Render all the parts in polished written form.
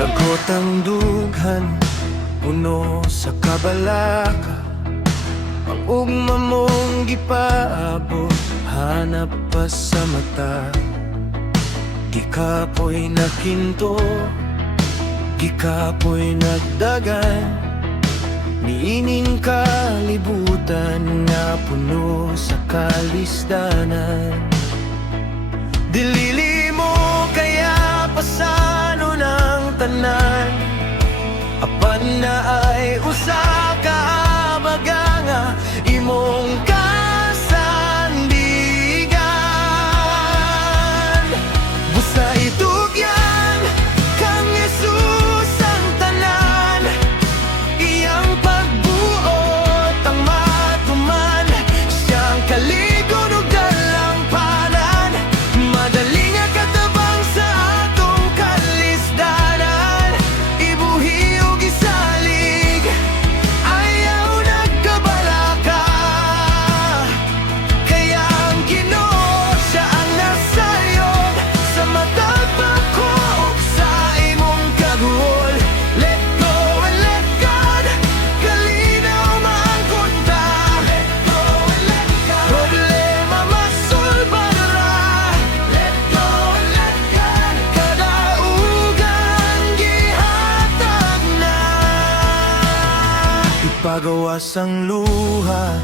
Nagotang dughan, puno sa kabalaka. Ang ugma mong gipaabot, hanap pa sa mata. Gikapoy nakinto, gikapoy nagdagan. Niining kalibutan nga puno sa kalisdanan. Dilili mo kaya pasano ng tanan. Apan na ay usa ka abaga nga imong kasandigan. Busa itugyan kang Jesus ang tanan. Iyang pagbuot ang matuman. Siyang kaligon ug dalampanan. Madali nga katabang sa atong kalisdanan. Ibuhi ug isalig, ayaw nagkabalaka. Kaya ang Ginoo siya ang nasayod sa matag bako ug sa imong kagul. Let go and let God, kalinaw maangkon ta. Let go and let God, problema masolbar ra. Let go and let God, kadaugan gihatag na. Ipagawas ang luha,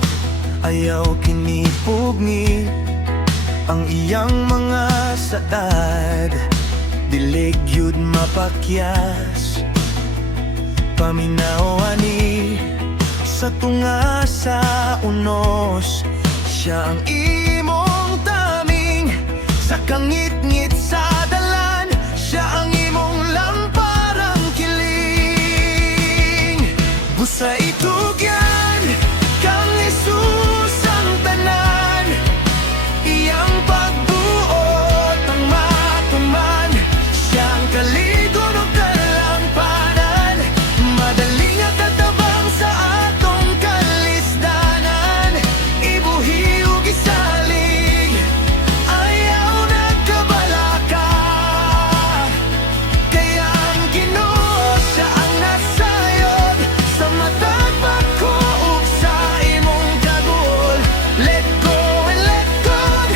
ayaw kinipugni. Ang iyang mga saad, dilig yun mapakyas. Paminaw ani sa tunga sa unos. Siya ang imong taming sa kangit-ngit sa dalan. Siya ang imong lamparang kiling. Busa itugyan kang Jesus ang tanan. Iyang pagbuot ang matuman. Siyang kaligon ug dalampanan. Madali nga tatabang sa atong kalisdanan. Ibuhi ug isalig, ayaw nagkabalaka. Kaya ang Ginoo siya ang nasayod sa matag bako ug sa imong kagul. Let go and let God,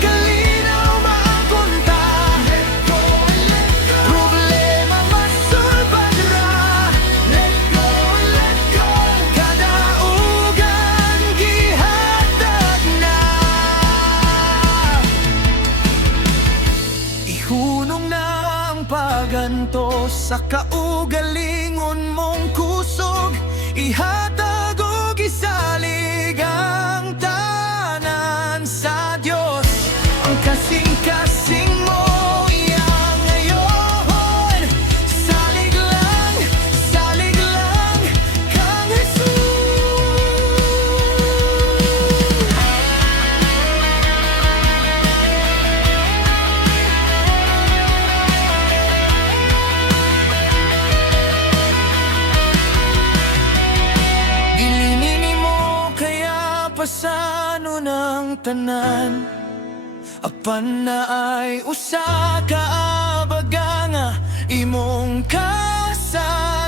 kalinaw maangkon ta. Let go and let God, problema masolbad ra. Let go and let God, kadaugan gihatag na. Ihunong na ang paganto sa kaugalingon mong kusog. Ihatag og isalig ang tanan sa Dios. Ang kasing-kasing mo iyang ngayon. Salig lang kang Jesus. Ilinin mo kaya pasano ng tanan. Apan na ay usa ka abaga nga imong kasandigan.